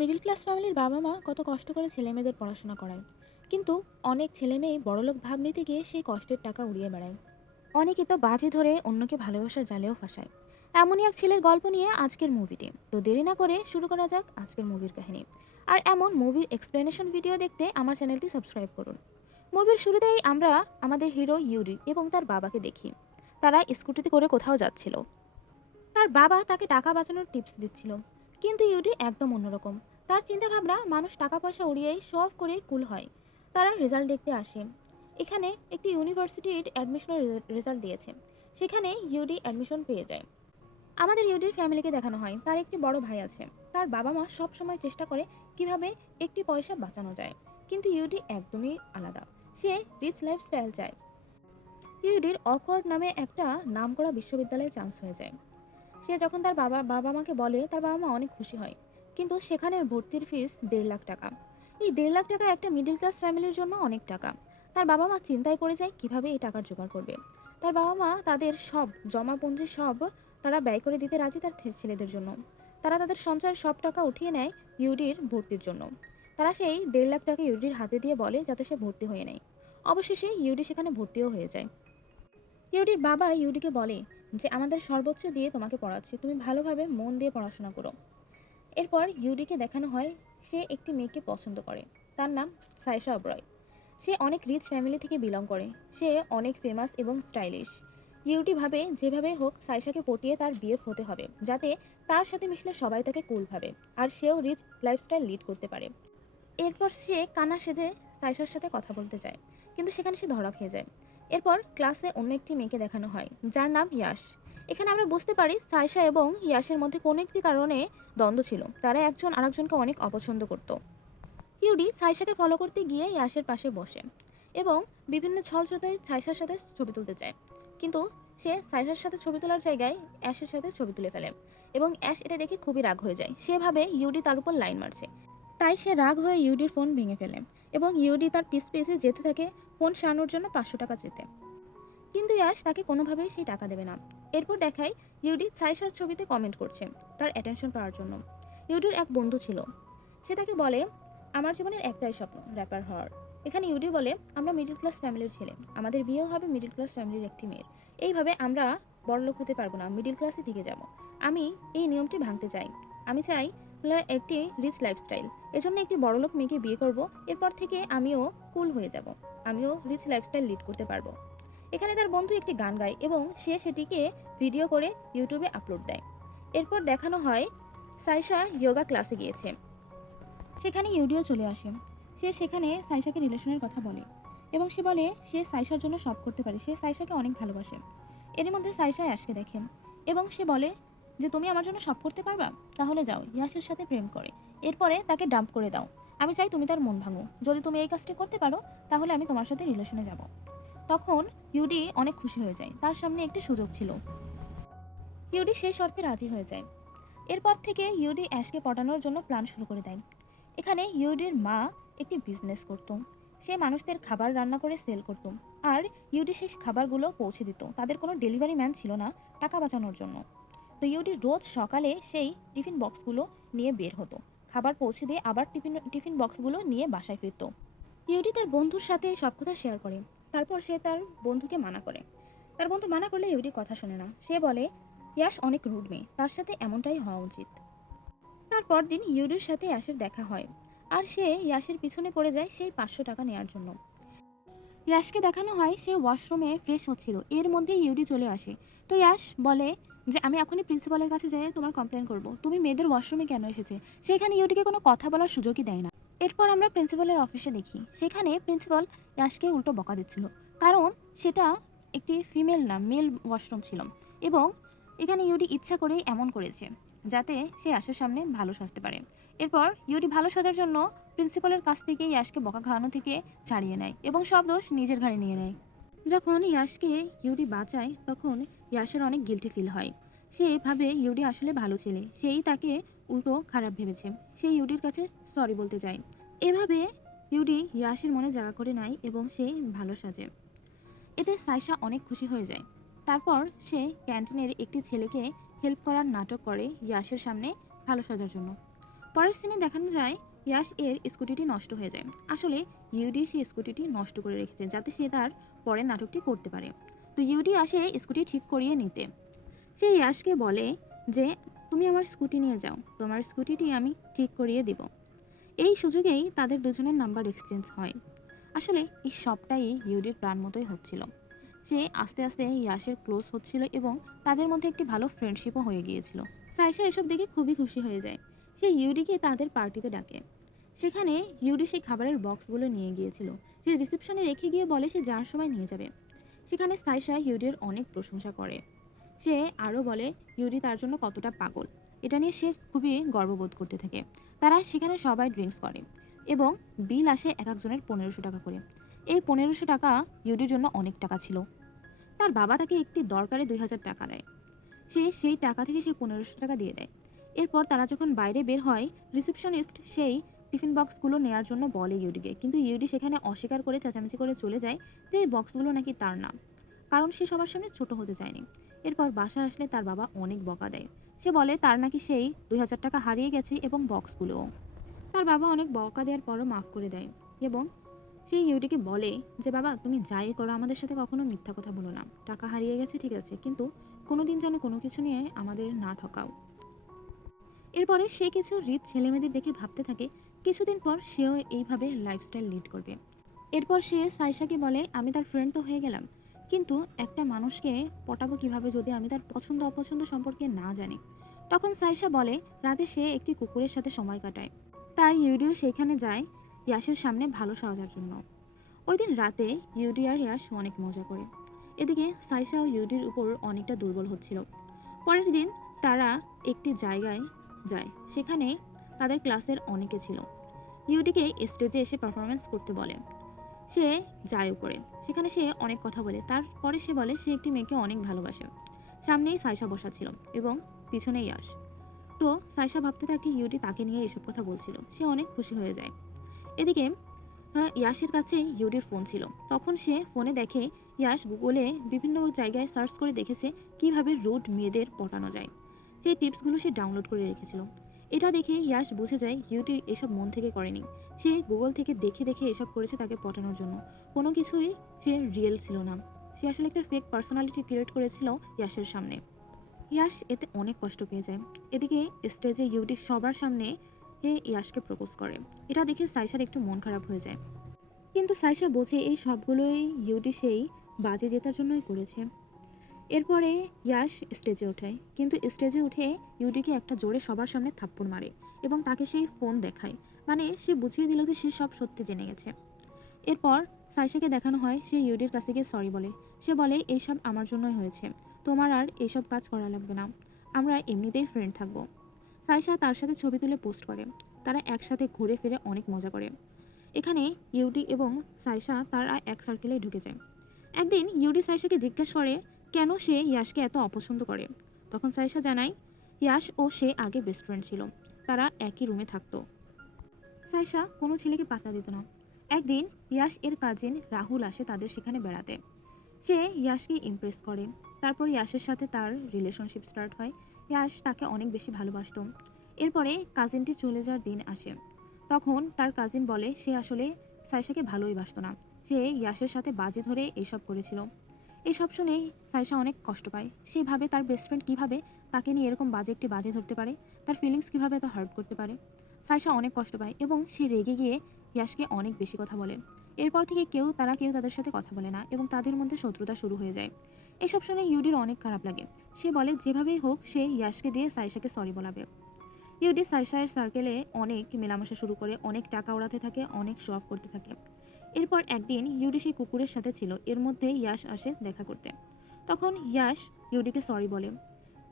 Middle class ফ্যামিলির বাবা মা কত কষ্ট করে ছেলে মেয়েদের পড়াশোনা করায়, কিন্তু অনেক ছেলে মেয়ে বড়লোক ভাব নিতে গিয়ে সেই কষ্টের টাকা উড়িয়ে বেড়ায়। অনেকে তো বাজি ধরে অন্যকে ভালোবাসার জালেও ফাঁসায়। এমনই এক ছেলের গল্প নিয়ে আজকের মুভিটি। তো দেরি না করে শুরু করা যাক আজকের মুভির কাহিনী। আর এমন মুভির এক্সপ্লেনেশন ভিডিও দেখতে আমার চ্যানেলটি সাবস্ক্রাইব করুন। মুভির শুরুতেই আমরা আমাদের হিরো ইউরি এবং তার বাবাকে দেখি। তারা স্কুটিতে করে কোথাও যাচ্ছিল। তার বাবা তাকে টাকা বাঁচানোর টিপস দিচ্ছিল, কিন্তু ইউডি একদম অন্যরকম। তার চিন্তাভাবনা মানুষ টাকা পয়সা উড়িয়েই শো অফ করেই কুল হয়। তারা রেজাল্ট দেখতে আসে। এখানে একটি ইউনিভার্সিটির অ্যাডমিশনের রেজাল্ট দিয়েছে। সেখানে ইউডি অ্যাডমিশন পেয়ে যায়। আমাদের ইউডির ফ্যামিলিকে দেখানো হয় তার একটি বড় ভাই আছে। তার বাবা মা সব সময় চেষ্টা করে কিভাবে একটি পয়সা বাঁচানো যায়, কিন্তু ইউডি একদমই আলাদা। সে রিচ লাইফস্টাইল চায়। ইউডির অকওয়ার্ড নামে একটা নামকরা বিশ্ববিদ্যালয়ে চান্স হয়ে যায়। সে যখন তার বাবা মাকে বলে, তার বাবা মা অনেক খুশি হয়। কিন্তু সেখানের ভর্তির ফিস 1.5 লাখ টাকা। এই 1.5 লাখ টাকা একটা মিডল ক্লাস ফ্যামিলির জন্য অনেক টাকা। তার বাবা মা চিন্তায় পড়ে যায় কিভাবে এই টাকার জোগাড় করবে। তার বাবা মা তাদের সব জমা পুঁজি সব তারা ব্যয় করে দিতে রাজি তার ছেলেদের জন্য। তারা তাদের সঞ্চয়ের সব টাকা উঠিয়ে নেয় ইউডির ভর্তির জন্য। তারা সেই 1.5 লাখ টাকা ইউডির হাতে দিয়ে বলে যাতে সে ভর্তি হয়ে নেয়। অবশেষে ইউডি সেখানে ভর্তিও হয়ে যায়। ইউডির বাবা ইউডিকে বলে যে আমাদের সর্বোচ্চ দিয়ে তোমাকে পড়াচ্ছি, তুমি ভালোভাবে মন দিয়ে পড়াশোনা করো। এরপর ইউডিকে দেখানো হয় সে একটি মেয়েকে পছন্দ করে। তার নাম সাইশা অব্রয়। সে অনেক রিচ ফ্যামিলি থেকে বিলং করে। সে অনেক ফেমাস এবং স্টাইলিশ। ইউডি ভাবে যেভাবে হোক সাইশাকে পটিয়ে তার বিয়ে হতে হবে, যাতে তার সাথে মিশলে সবাই তাকে কুল ভাবে আর সেও রিচ লাইফস্টাইল লিড করতে পারে। এরপর সে কানা সেজে সাইশার সাথে কথা বলতে যায়, কিন্তু সেখানে সে ধরা খেয়ে যায়। এরপর ক্লাসে অন্য একটি মেয়েকে দেখানো হয় যার নাম ইয়াশ। এখানে আমরা বুঝতে পারি সাইশা এবং ইয়াশের মধ্যে কোনো একটি কারণে দ্বন্দ্ব ছিল। তারা একজন আরেকজনকে অনেক অপছন্দ করত। ইউডি সাইশাকে ফলো করতে গিয়ে ইয়াশের পাশে বসে এবং বিভিন্ন ছলছতায় সাইশার সাথে ছবি তুলতে চায়, কিন্তু সে সাইশার সাথে ছবি তোলার জায়গায় অ্যাশের সাথে ছবি তুলে ফেলে এবং অ্যাশ এটা দেখে খুবই রাগ হয়ে যায়। সে ভাবে ইউডি তার উপর লাইন মারছে। তাই সে রাগ হয়ে ইউডির ফোন ভেঙে ফেলে এবং ইউডি তার পিছে যেতে থাকে ফোন সারানোর জন্য 500 টাকা চেতে। কিন্তু ইয়াশ তাকে কোনোভাবেই সেই টাকা দেবে না। এরপর দেখায় ইউডি সাইশার ছবিতে কমেন্ট করছে তার অ্যাটেনশন পাওয়ার জন্য। ইউডির এক বন্ধু ছিল, সে তাকে বলে আমার জীবনের একটাই স্বপ্ন র্যাপার হওয়ার। এখানে ইউডি বলে আমরা মিডল ক্লাস ফ্যামিলির ছেলে, আমাদের বিয়েও হবে মিডল ক্লাস ফ্যামিলির একটি মেয়ের। এইভাবে আমরা বড়লোক হতে পারবো না, মিডল ক্লাসে থেকে যাব। আমি এই নিয়মটি ভাঙতে চাই। আমি চাই একটি রিচ লাইফস্টাইল। এজন্য একটি বড়লোক মেয়েকে বিয়ে করব। এরপর থেকে আমিও কুল হয়ে যাব, আমিও রিচ লাইফস্টাইল লিড করতে পারবো। এখানে তার বন্ধু একটি গান গায় এবং সে সেটিকে ভিডিও করে ইউটিউবে আপলোড দেয়। এরপর দেখানো হয় সাইশা যোগা ক্লাসে গিয়েছে। সেখানে ইউডিও চলে আসে। সে সেখানে সাইশাকে রিলেশনের কথা বলে এবং সে বলে সে সাইশার জন্য সব করতে পারে, সে সাইশাকে অনেক ভালোবাসে। এর মধ্যে সাইশা ইয়াশকে দেখে এবং সে বলে যে তুমি আমার জন্য সব করতে পারবা, তাহলে যাও ইয়াশের সাথে প্রেম করে এরপরে তাকে ডাম্প করে দাও। আমি চাই তুমি তার মন ভাঙো, যদি তুমি এই কাজটি করতে পারো তাহলে আমি তোমার সাথে রিলেশনে যাব। তখন ইউডি অনেক খুশি হয়ে যায়, তার সামনে একটি সুযোগ ছিল। ইউডি সেই শর্তে রাজি হয়ে যায়। এরপর থেকে ইউডি অ্যাশকে পটানোর জন্য প্ল্যান শুরু করে দেয়। এখানে ইউডির মা একটি বিজনেস করত। সে মানুষদের খাবার রান্না করে সেল করত, আর ইউডি সেই খাবারগুলো পৌঁছে দিত। তাদের কোনো ডেলিভারি ম্যান ছিল না টাকা বাঁচানোর জন্য। তো ইউডি রোজ সকালে সেই টিফিন বক্সগুলো নিয়ে বের হতো, খাবার পৌঁছে দিয়ে আবার টিফিন বক্সগুলো নিয়ে বাসায় ফিরত। ইউডি তার বন্ধুর সাথে সব কথা শেয়ার করে। তারপর সে তার বন্ধুকে মানা করে। তার বন্ধু মানা করলে ইউডি কথা শোনে না। সে বলে ইয়াশ অনেক রুড মেয়ে, তার সাথে এমনটাই হওয়া উচিত। তারপর দিন ইউডির সাথে ইয়াশের দেখা হয়, আর সে ইয়াশের পিছনে পড়ে যায় সেই 500 টাকা নেওয়ার জন্য। ইয়াশকে দেখানো হয় সে ওয়াশরুমে ফ্রেশ হচ্ছিল, এর মধ্যে ইউডি চলে আসে। তো ইয়াশ বলে যে আমি এখনই প্রিন্সিপালের কাছে যাই তোমার কমপ্লেন করব, তুমি মেয়েদের ওয়াশরুমে কেন এসেছে। সেখানে ইউডিকে কোনো কথা বলার সুযোগই দেয় না। এরপর আমরা প্রিন্সিপালের অফিসে দেখি, সেখানে প্রিন্সিপাল ইয়াশকে উল্টো বকা দিচ্ছিল, কারণ সেটা একটি ফিমেল না মেল ওয়াশরুম ছিল। এবং এখানে ইউডি ইচ্ছা করেই এমন করেছে যাতে সে ইয়াশের সামনে ভালো সাজতে পারে। এরপর ইউডি ভালো সাজার জন্য প্রিন্সিপালের কাছ থেকে ইয়াশকে বকা খাওয়ানো থেকে ছাড়িয়ে নেয় এবং সব দোষ নিজের ঘাড়ে নিয়ে নেয়। যখন ইয়াশকে ইউডি বাঁচায় তখন ইয়াশের অনেক গিল্টি ফিল হয়। সে ভাবে ইউডি আসলে ভালো ছেলে, সেই তাকে উল্টো খারাপ ভেবেছে। সে ইউডির কাছে সরি বলতে চায়। এভাবে ইউডি ইয়াশের মনে জায়গা করে নেয় এবং সে ভালো সাজে। এতে সাইশা অনেক খুশি হয়ে যায়। তারপর সে ক্যান্টিনের একটি ছেলেকে হেল্প করার নাটক করে ইয়াশের সামনে ভালো সাজার জন্য। পরের সিনে দেখানো যায় ইয়াশ এর স্কুটিটি নষ্ট হয়ে যায়। আসলে ইউডি সেই স্কুটিটি নষ্ট করে রেখেছে যাতে সে তার পরের নাটকটি করতে পারে। তো ইউডি আসে স্কুটি ঠিক করিয়ে নিতে। সে ইয়াশকে বলে যে তুমি আমার স্কুটি নিয়ে যাও, তোমার স্কুটিটি আমি ঠিক করিয়ে দিব। এই সুযোগেই তাদের দুজনের নাম্বার এক্সচেঞ্জ হয়। আসলে এই সবটাই ইউডির প্ল্যান মতোই হচ্ছিল। সে আস্তে আস্তে ইয়াশের ক্লোজ হচ্ছিল এবং তাদের মধ্যে একটি ভালো ফ্রেন্ডশিপও হয়ে গিয়েছিল। সাইশা এসব দেখে খুবই খুশি হয়ে যায়। সে ইউডিকে তাদের পার্টিতে ডাকে। সেখানে ইউডি সেই খাবারের বক্সগুলো নিয়ে গিয়েছিল। সে রিসেপশনে রেখে গিয়ে বলে সে যাওয়ার সময় নিয়ে যাবে। সেখানে সাইশা ইউডির অনেক প্রশংসা করে। সে আরও বলে ইউডি তার জন্য কতটা পাগল। এটা নিয়ে সে খুবই গর্ববোধ করতে থাকে। তারা সেখানে সবাই ড্রিঙ্কস করে এবং বিল আসে এক একজনের 1500 টাকা করে। এই 1500 টাকা ইউডির জন্য অনেক টাকা ছিল। তার বাবা তাকে একটি দরকারে 2000 টাকা দেয়। সে সেই টাকা থেকে সে 1500 টাকা দিয়ে দেয়। এরপর তারা যখন বাইরে বের হয়, রিসেপশনিস্ট সেই টিফিন বক্সগুলো নেওয়ার জন্য বলে ইউডিকে, কিন্তু ইউডি সেখানে অস্বীকার করে চেঁচামেচি করে চলে যায় যে এই বক্সগুলো নাকি তার না, কারণ সে সবার সামনে ছোট হতে চায়নি। এরপর বাসায় আসলে তার বাবা অনেক বকা দেয়। সে বলে তার নাকি সেই 2000 টাকা হারিয়ে গেছে এবং বক্সগুলোও। তার বাবা অনেক বকা দেওয়ার পরও মাফ করে দেয় এবং সেই ইউডিকে বলে যে বাবা তুমি যাই করো আমাদের সাথে কখনো মিথ্যা কথা বলো না। টাকা হারিয়ে গেছে ঠিক আছে, কিন্তু কোনোদিন যেন কোনো কিছু নিয়ে আমাদের না ঠকাও। এরপরে সে কিছু রিচ ছেলেমেয়েদের দেখে ভাবতে থাকে কিছুদিন পর সেও এইভাবে লাইফস্টাইল লিড করবে। এরপর সে সাইশাকে বলে আমি তার ফ্রেন্ড তো হয়ে গেলাম, কিন্তু একটা মানুষকে পটাবো কিভাবে যদি আমি তার পছন্দ অপছন্দ সম্পর্কে না জানি। তখন সাইশা বলে রাতে সে একটি কুকুরের সাথে সময় কাটায়, তাই ইউডিও সেখানে যায় ইয়াশের সামনে ভালো সাজার জন্য। ওই দিন রাতে ইউডি আর ইয়াশ অনেক মজা করে। এদিকে সাইশা ও ইউডির উপর অনেকটা দুর্বল হচ্ছিল। পরের দিন তারা একটি জায়গায় যায়, সেখানে তাদের ক্লাসের অনেকে ছিল। ইউডিকে স্টেজে এসে পারফরমেন্স করতে বলে। সে যায় উপরে, সেখানে সে অনেক কথা বলে। তারপরে সে বলে সে একটি মেয়েকে অনেক ভালোবাসে। সামনেই সাইশা বসা ছিল এবং পিছনে ইয়াশ। তো সাইশা ভাবতে থাকে ইউডি তাকে নিয়ে এসব কথা বলছিল। সে অনেক খুশি হয়ে যায়। এদিকে ইয়াশের কাছে ইউডির ফোন ছিল। তখন সে ফোনে দেখে ইয়াশ গুগলে বিভিন্ন জায়গায় সার্চ করে দেখেছে কিভাবে রুড মেয়েদের পটানো যায়। সেই টিপসগুলো সে ডাউনলোড করে রেখেছিল। এটা দেখে ইয়াশ বুঝে যায় ইউটি এসব মন থেকে করেনি। সে গুগল থেকে দেখে দেখে এসব করেছে তাকে পটানোর জন্য। কোনো কিছুই সে রিয়েল ছিল না। সে আসলে একটা ফেক পার্সোনালিটি ক্রিয়েট করেছিল ইয়াশের সামনে। ইয়াশ এতে অনেক কষ্ট পেয়ে যায়। এদিকে স্টেজে ইউটি সবার সামনে ইয়াশকে প্রপোজ করে। এটা দেখে সাইশার একটু মন খারাপ হয়ে যায়, কিন্তু সাইশা বোঝে এই সবগুলোই ইউডি সেই বাজে জেতার জন্যই করেছে। এরপরে ইয়াশ স্টেজে ওঠে, কিন্তু স্টেজে উঠে ইউডিকে একটা জোরে সবার সামনে থাপ্পড় মারে এবং তাকে সেই ফোন দেখায়। মানে সে বুঝিয়ে দিল যে সে সব সত্যি জেনে গেছে। এরপর সাইশাকে দেখানো হয় সে ইউডির কাছে গিয়ে সরি বলে। সে বলে এইসব আমার জন্যই হয়েছে, তোমার আর এইসব কাজ করা লাগবে না, আমরা এমনিতেই ফ্রেন্ড থাকবো। সাইশা তার সাথে ছবি তুলে পোস্ট করে। তারা একসাথে ঘুরে ফিরে অনেক মজা করে। এখানে ইউডি এবং সাইশা তারা এক সার্কেলে ঢুকে যায়। একদিন ইউডি সাইশাকে জিজ্ঞাসা করে কেন সে ইয়াশকে এত অপছন্দ করে। তখন সাইশা জানায় ইয়াশ ও সে আগে বেস্ট ফ্রেন্ড ছিল, তারা একই রুমে থাকতো। সাইশা কোনো ছেলেকে পাত্তা দিত না। একদিন ইয়াশ এর কাজিন রাহুল আসে তাদের সেখানে বেড়াতে। সে ইয়াশকে ইমপ্রেস করে। তারপর ইয়াশের সাথে তার রিলেশনশিপ স্টার্ট হয়। ইয়াশ তাকে অনেক বেশি ভালোবাসতো। এরপরে কাজিনটি চলে যাওয়ার দিন আসে। তখন তার কাজিন বলে সে আসলে সাইশাকে ভালোই বাসতো না, সে ইয়াশের সাথে বাজি ধরে এইসব করেছিল। এইসব শুনে সাইশা অনেক কষ্ট পায়। সে ভাবে তার বেস্ট ফ্রেন্ড কীভাবে তাকে নিয়ে এরকম বাজে একটি বাজি ধরতে পারে, তার ফিলিংস কীভাবে এত হার্ট করতে পারে। সাইশা অনেক কষ্ট পায় এবং সে রেগে গিয়ে ইয়াশকে অনেক বেশি কথা বলে। এরপর থেকে কেউ তাদের সাথে কথা বলে না এবং তাদের মধ্যে শত্রুতা শুরু হয়ে যায়। এসব শুনে ইউডির অনেক খারাপ লাগে। সে বলে যেভাবেই হোক সে ইয়াশকে দিয়ে সাইশাকে সরি বলাবে। ইউডি সাইশায়ের সার্কেলে অনেক মেলামেশা শুরু করে, অনেক টাকা ওড়াতে থাকে, অনেক শো অফ করতে থাকে। এরপর একদিন ইউডি সেই কুকুরের সাথে ছিল, এর মধ্যে ইয়াশ আসে দেখা করতে। তখন ইয়াশ ইউডিকে সরি বলে।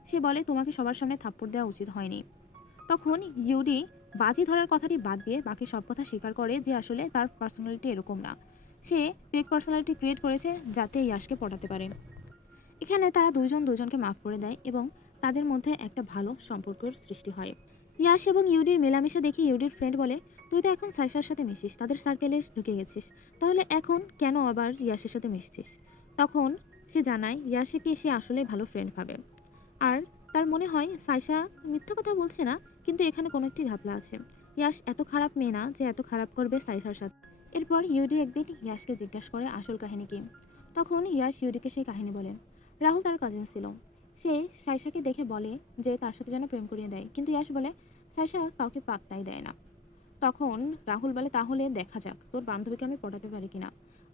সে বলে তোমাকে সবার সামনে থাপ্পড় দেওয়া উচিত হয়নি। তখন ইউডি বাজি ধরার কথাটি বাদ দিয়ে বাকি সব কথা স্বীকার করে যে আসলে তার পার্সোনালিটি এরকম না, সে ফেক পার্সোনালিটি ক্রিয়েট করেছে যাতে ইয়াশকে পটাতে পারে। এখানে তারা দুজন দুজনকে মাফ করে দেয় এবং তাদের মধ্যে একটা ভালো সম্পর্কের সৃষ্টি হয়। ইয়াশ এবং ইউডির মেলামেশা দেখে ইউডির ফ্রেন্ড বলে তুই তো এখন সাইশার সাথে মিশিস, তাদের সার্কেলে ঢুকে গেছিস, তাহলে এখন কেন আবার ইয়াশের সাথে মিশছিস। তখন সে জানায় ইয়াশকে সে আসলে ভালো ফ্রেন্ড ভাবে। আর তার মনে হয় সাইশা মিথ্যা কথা বলছে না, কিন্তু এখানে কোনো একটি ঘাপলা আছে। ইয়াশ এত খারাপ মেয়ে না যে এত খারাপ করবে সাইসার সাথে। এরপর ইউডি একদিন ইয়াশকে জিজ্ঞাসা করে আসল কাহিনী কি। তখন ইয়াশ ইউডিকে সেই কাহিনী বলে। রাহুল তার কাজিন ছিল। সে সাইসাকে দেখে বলে যে তার সাথে যেন প্রেম করিয়ে দেয়, কিন্তু ইয়াশ বলে সাইসা কাউকে পাত্তাই দেয় না। তখন রাহুল বলে তাহলে দেখা যাক তোর বান্ধবীকে আমি পটাতে পারি কিনা।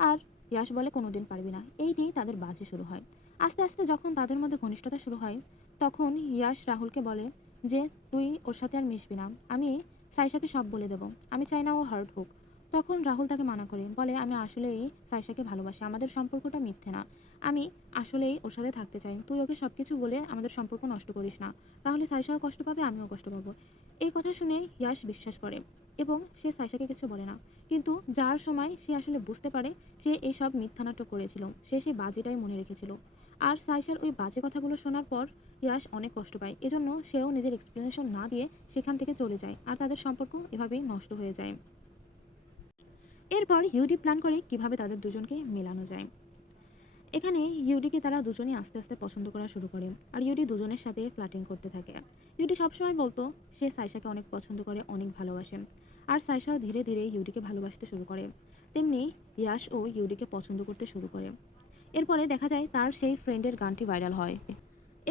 আর ইয়াশ বলে কোনোদিন পারবি না। এই নিয়েই তাদের বাজে শুরু হয়। আস্তে আস্তে যখন তাদের মধ্যে ঘনিষ্ঠতা শুরু হয়, তখন ইয়াশ রাহুলকে বলে যে তুই ওর সাথে আর মিশবি না, আমি সাইসাকে সব বলে দেবো, আমি চাই না ও হার্ট হোক। তখন রাহুল তাকে মানা করে বলে আমি আসলেই সাইসাকে ভালোবাসি, আমাদের সম্পর্কটা মিথ্যে না, আমি আসলেই ওর সাথে থাকতে চাই, তুই ওকে সব কিছু বলে আমাদের সম্পর্ক নষ্ট করিস না, তাহলে সাইসাও কষ্ট পাবে আমিও কষ্ট পাবো। এই কথা শুনে ইয়াশ বিশ্বাস করে এবং সে সাইসাকে কিছু বলে না। কিন্তু যার সময় সে আসলে বুঝতে পারে সে এই সব মিথ্যা নাটক করেছিল, সে সেই বাজিটাই মনে রেখেছিল। আর সাইসার ওই বাজে কথাগুলো শোনার পর ইয়াশ অনেক কষ্ট পায়, এজন্য সেও নিজের এক্সপ্লেনেশন না দিয়ে সেখান থেকে চলে যায় আর তাদের সম্পর্ক এভাবেই নষ্ট হয়ে যায়। এরপর ইউডি প্ল্যান করে কিভাবে তাদের দুজনকে মেলানো যায়। এখানে ইউডিকে তারা দুজনেই আস্তে আস্তে পছন্দ করা শুরু করে আর ইউডি দুজনের সাথে ফ্লার্টিং করতে থাকে। ইউডি সবসময় বলতো সে সাইসাকে অনেক পছন্দ করে, অনেক ভালোবাসে। আর সাইসাও ধীরে ধীরে ইউডিকে ভালোবাসতে শুরু করে। তেমনি ইয়াশ ও ইউডিকে পছন্দ করতে শুরু করে। এরপরে দেখা যায় তার সেই ফ্রেন্ডের গানটি ভাইরাল হয়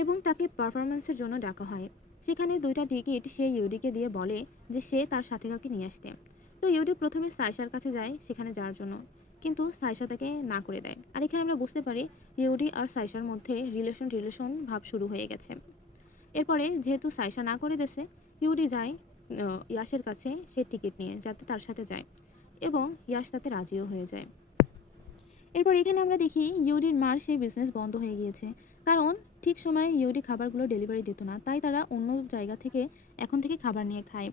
এবং তাকে পারফরমেন্সের জন্য ডাকা হয়। সেখানে 2টা টিকিট সে ইউডিকে দিয়ে বলে যে সে তার সাথে কাউকে নিয়ে আসতে। তো ইউডি প্রথমে সাইসার কাছে যায় সেখানে যাওয়ার জন্য, কিন্তু সাইসা তাকে না করে দেয়। আর এখানে আমরা বুঝতে পারি ইউডি আর সাইসার মধ্যে রিলেশন ভাব শুরু হয়ে গেছে। এরপরে যেহেতু সাইসা না করে দিয়েছে, ইউডি যায় ইয়াশের কাছে সে টিকিট নিয়ে যাতে তার সাথে যায় এবং ইয়াশ তাতে রাজিও হয়ে যায়। এরপর এখানে আমরা দেখি ইউডির মার সেই বিজনেস বন্ধ হয়ে গিয়েছে, কারণ ঠিক সময়ে ইউডি খাবারগুলো ডেলিভারি দিত না, তাই তারা অন্য জায়গা থেকে এখন থেকে খাবার নিয়ে খায়।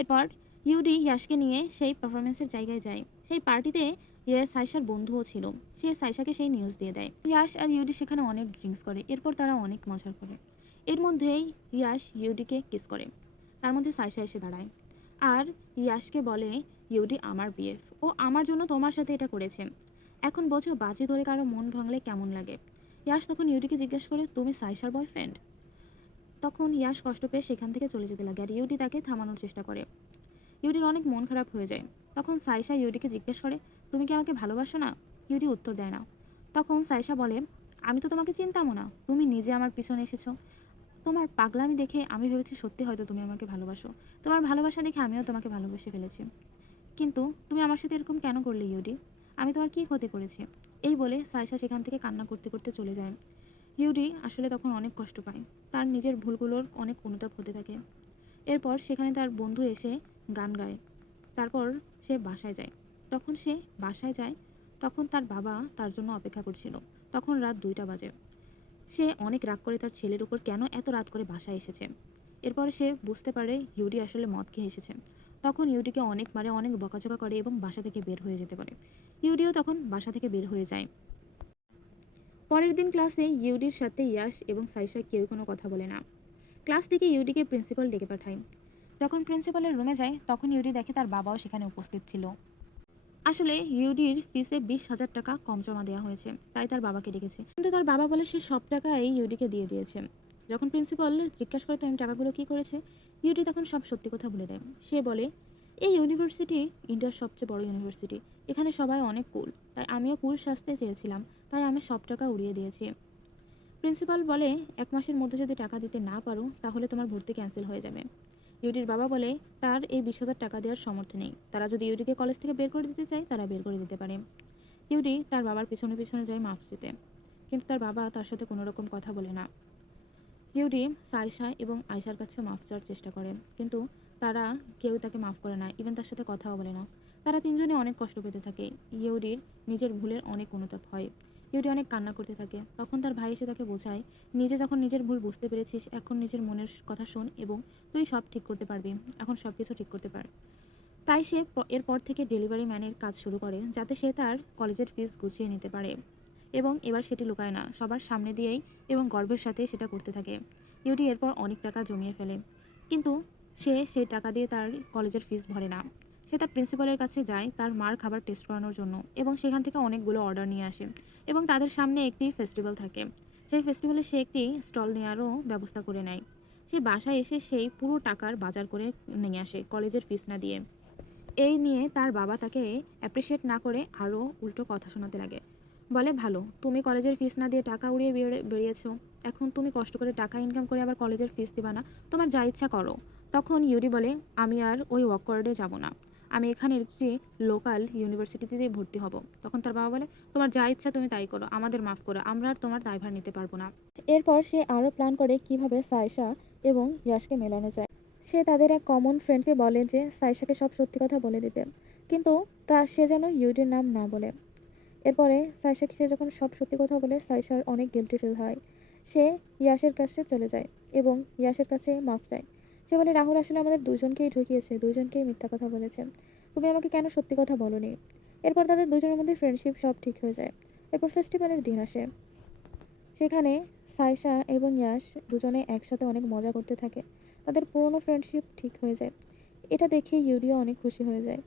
এরপর ইউডি ইয়াশকে নিয়ে সেই পারফরমেন্সের জায়গায় যায়। সেই পার্টিতে সাইসার বন্ধুও ছিল, সে সাইসাকে সেই নিউজ দিয়ে দেয়। ইয়াশ আর ইউডি সেখানে অনেক ড্রিঙ্কস করে, এরপর তারা অনেক মজা করে। এর মধ্যেই ইয়াশ ইউডিকে কিস করে, তার মধ্যে সাইসা এসে দাঁড়ায় আর ইয়াশকে বলে ইউডি আমার বিএফ, ও আমার জন্য তোমার সাথে এটা করেছে, এখন বোঝো বাজি ধরে কারো মন ভাঙলে কেমন লাগে। ইয়াশ তখন ইউডিকে জিজ্ঞেস করে তুমি সাইসার বয়ফ্রেন্ড। তখন ইয়াশ কষ্ট পেয়ে সেখান থেকে চলে যেতে লাগে আর ইউডি তাকে থামানোর চেষ্টা করে। ইউডির অনেক মন খারাপ হয়ে যায়। তখন সাইসা ইউডিকে জিজ্ঞেস করে তুমি কি আমাকে ভালোবাসো না। ইউডি উত্তর দেয় না। তখন সাইসা বলে আমি তো তোমাকে চিনতামও না, তুমি নিজে আমার পিছনে এসেছো, তোমার পাগলামি দেখে আমি ভেবেছি সত্যি হয়তো তুমি আমাকে ভালোবাসো, তোমার ভালোবাসা দেখে আমিও তোমাকে ভালোবেসে ফেলেছি, কিন্তু তুমি আমার সাথে এরকম কেন করলে ইউডি, আমি তোমার কী ক্ষতি করেছি। এই বলে সাইসা সেখান থেকে কান্না করতে করতে চলে যায়। ইউডি আসলে তখন অনেক কষ্ট পায়, তার নিজের ভুলগুলোর অনেক অনুতাপ হতে থাকে। এরপর সেখানে তার বন্ধু এসে গান গায়, তারপর সে বাসায় যায়। তখন সে বাসায় যায়, তখন তার বাবা তার জন্য অপেক্ষা করছিল। তখন রাত 2টা বাজে। সে অনেক রাগ করে তার ছেলের উপর কেন এত রাত করে বাসায় এসেছে। এরপরে সে বুঝতে পারে ইউডি আসলে মদ খেয়ে এসেছে। তখন ইউডিকে অনেক মারে, অনেক বকাঝকা করে এবং বাসা থেকে বের হয়ে যেতে পারে। ইউডিও তখন বাসা থেকে বের হয়ে যায়। পরের দিন ক্লাসে ইউডির সাথে ইয়াশ এবং সাইসা কেউ কোনো কথা বলে না। ক্লাস থেকে ইউডিকে প্রিন্সিপাল ডেকে পাঠায়। যখন প্রিন্সিপালের রুমে যায় তখন ইউডি দেখে তার বাবাও সেখানে উপস্থিত ছিল। আসলে ইউডির ফিসে 20,000 টাকা কম জমা দেওয়া হয়েছে, তাই তার বাবাকে ডেকেছে, কিন্তু তার বাবা বলে সে সব টাকা এই ইউডিকে দিয়ে দিয়েছে। যখন প্রিন্সিপাল জিজ্ঞাসা করে তুমি টাকাগুলো কী করেছে, ইউডি তখন সব সত্যি কথা বলে দেয়। সে বলে এই ইউনিভার্সিটি ইন্ডিয়ার সবচেয়ে বড় ইউনিভার্সিটি, এখানে সবাই অনেক কুল, তাই আমিও কুল সাজতে চেয়েছিলাম, তাই আমি সব টাকা উড়িয়ে দিয়েছি। প্রিন্সিপাল বলে 1 মাসের মধ্যে যদি টাকা দিতে না পারো তাহলে তোমার ভর্তি ক্যান্সেল হয়ে যাবে। ইউডির বাবা বলে তার এই 20,000 টাকা দেওয়ার সামর্থ্য নেই, তারা যদি ইউডিকে কলেজ থেকে বের করে দিতে চায় তারা বের করে দিতে পারে। ইউডি তার বাবার পিছনে পিছনে যায় মাফ চেতে, কিন্তু তার বাবা তার সাথে কোনো রকম কথা বলে না। ইউডি সাইসা এবং আয়শার কাছে মাফ চাওয়ার চেষ্টা করে, কিন্তু তারা কেউ তাকে মাফ করে না, ইভেন তার সাথে কথাও বলে না। তারা তিনজনে অনেক কষ্ট পেতে থাকে। ইউডির নিজের ভুলের অনেক অনুতাপ হয়। ইউডি অনেক কান্না করতে থাকে। তখন তার ভাই এসে তাকে বোঝায় নিজে যখন নিজের ভুল বুঝতে পেরেছিস এখন নিজের মনের কথা শোন এবং তুই সব ঠিক করতে পারবি, এখন সব কিছু ঠিক করতে পার। তাই সে এরপর থেকে ডেলিভারি ম্যানের কাজ শুরু করে যাতে সে তার কলেজের ফিস গুছিয়ে নিতে পারে, এবং এবার সেটি লুকায় না, সবার সামনে দিয়েই এবং গর্বের সাথে সেটা করতে থাকে। ইউডি এরপর অনেক টাকা জমিয়ে ফেলে, কিন্তু সে সেই টাকা দিয়ে তার কলেজের ফিস ভরে না। সে তার প্রিন্সিপালের কাছে যায় তার মার খাবার টেস্ট করানোর জন্য এবং সেখান থেকে অনেকগুলো অর্ডার নিয়ে আসে এবং তাদের সামনে একটি ফেস্টিভ্যাল থাকে। সেই ফেস্টিভ্যালে সে একটি স্টল নেওয়ারও ব্যবস্থা করে নেয়। সে বাসায় এসে সেই পুরো টাকার বাজার করে নিয়ে আসে কলেজের ফিস না দিয়ে। এই নিয়ে তার বাবা তাকে অ্যাপ্রিসিয়েট না করে আরও উল্টো কথা শোনাতে লাগে। বলে, ভালো, তুমি কলেজের ফিস না দিয়ে টাকা উড়িয়ে বেরিয়েছো, এখন তুমি কষ্ট করে টাকা ইনকাম করে আবার কলেজের ফিস দিবা না, তোমার যা ইচ্ছা করো। তখন ইউরি বলে, আমি আর ওই ওয়াকওয়ার্ডে যাব না, আমি এখানে একটি লোকাল ইউনিভার্সিটিতে ভর্তি হব। তখন তার বাবা বলে, তোমার যা ইচ্ছা তুমি তাই করো, আমাদের মাফ করো, আমরা আর তোমার দায়ভার নিতে পারবো না। এরপর সে আরও প্ল্যান করে কিভাবে সাইশা এবং ইয়াশকে মেলানো যায়। সে তাদের এক কমন ফ্রেন্ডকে বলে যে সাইশাকে সব সত্যি কথা বলে দিতে, কিন্তু সে যেন ইউডির নাম না বলে। এরপরে সাইশাকে সে যখন সব সত্যি কথা বলে, সাইশার অনেক গিল্টি ফিল হয়। সে ইয়াশের কাছে চলে যায় এবং ইয়াশের কাছে মাফ চায়। সে বলে, রাহুল আসলে আমাদের দুজনকেই ঠকিয়েছে, দুজনকেই মিথ্যা কথা বলেছে, তুমি আমাকে কেন সত্যি কথা বলোনি। এরপর তাদের দুজনের মধ্যে ফ্রেন্ডশিপ সব ঠিক হয়ে যায়। এরপর ফেস্টিভ্যালের দিন আসে। সেখানে সাইশা এবং ইয়াশ দুজনে একসাথে অনেক মজা করতে থাকে। তাদের পুরনো ফ্রেন্ডশিপ ঠিক হয়ে যায়। এটা দেখে ইউরিও অনেক খুশি হয়ে যায়।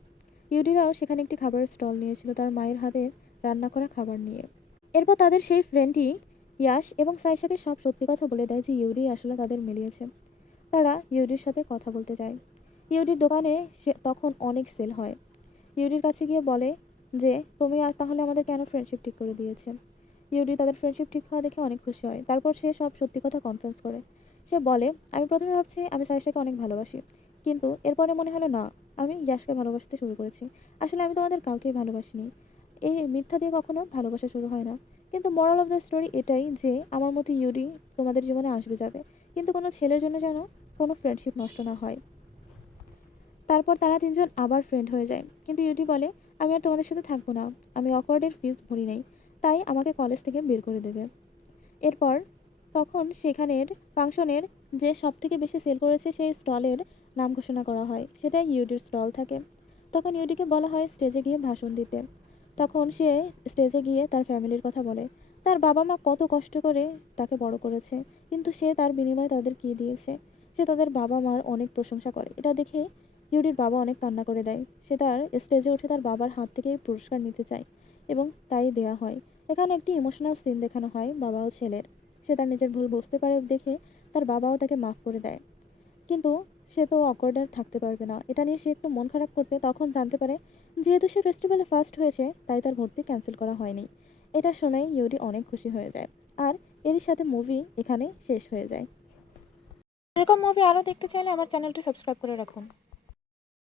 ইউরিরাও সেখানে একটি খাবারের স্টল নিয়েছিল তার মায়ের হাতের রান্না করা খাবার নিয়ে। এরপর তাদের সেই ফ্রেন্ডই ইয়াশ এবং সাইশাকে সব সত্যি কথা বলে দেয় যে ইউরি আসলে তাদের মিলিয়েছে। তারা ইউরির সাথে কথা বলতে যায়। ইউরির দোকানে সে তখন অনেক সেল হয়। ইউরির কাছে গিয়ে বলে যে, তুমি আর তাহলে আমাদের কেন ফ্রেন্ডশিপ ঠিক করে দিয়েছে। ইউরি তাদের ফ্রেন্ডশিপ ঠিক হওয়া দেখে অনেক খুশি হয়। তারপর সে সব সত্যি কথা কনফেস করে। সে বলে, আমি প্রথমে ভাবছি আমি সাইশাকে অনেক ভালোবাসি, কিন্তু এরপরে মনে হলো না, আমি ইয়াশকে ভালোবাসতে শুরু করেছি। আসলে আমি তোমাদের কাউকেই ভালোবাসিনি। এই মিথ্যা দিয়ে কখনো ভালোবাসা শুরু হয় না। কিন্তু মোরাল অফ দ্য স্টোরি এটাই যে আমার মতো ইউরি তোমাদের জীবনে আসবে যাবে, কিন্তু কোনো ছেলের জন্য যেন কোনো ফ্রেন্ডশিপ নষ্ট না হয়। তারপর তারা তিনজন আবার ফ্রেন্ড হয়ে যায়, কিন্তু ইউটি বলে, আমি আর তোমাদের সাথে থাকবো না, আমি অকওয়ার্ডের ফিস ভরি নাই, তাই আমাকে কলেজ থেকে বের করে দেবে। এরপর তখন সেখানের ফাংশনের যে সব থেকে বেশি সেল করেছে সেই স্টলের নাম ঘোষণা করা হয়, সেটা ইউডির স্টল থাকে। তখন ইউডিকে বলা হয় স্টেজে গিয়ে ভাষণ দিতে। তখন সে স্টেজে গিয়ে তার ফ্যামিলির কথা বলে, তার বাবা মা কত কষ্ট করে তাকে বড় করেছে, কিন্তু সে তার বিনিময়ে তাদের কী দিয়েছে। সে তাদের বাবা মার অনেক প্রশংসা করে। এটা দেখে ইউডির বাবা অনেক কান্না করে দেয়। সে তার স্টেজে উঠে তার বাবার হাত থেকে পুরস্কার নিতে চায় এবং তাই দেয়া হয়। এখানে একটি ইমোশনাল সিন দেখানো হয় বাবা ও ছেলের। সে তার নিজের ভুল বুঝতে পারে দেখে তার বাবাও তাকে মাফ করে দেয়, কিন্তু সে তো অকওয়ার্ড আর থাকতে পারবে না। এটা নিয়ে সে একটু মন খারাপ করতে তখন জানতে পারে যেহেতু সে ফেস্টিভ্যালে ফার্স্ট হয়েছে তাই তার ভর্তি ক্যান্সেল করা হয়নি। এটা শুনে ইউরি অনেক খুশি হয়ে যায়। আর এরই সাথে মুভি এখানে শেষ হয়ে যায়। এরকম মুভি আরও দেখতে চাইলে আমার চ্যানেলটি সাবস্ক্রাইব করে রাখুন।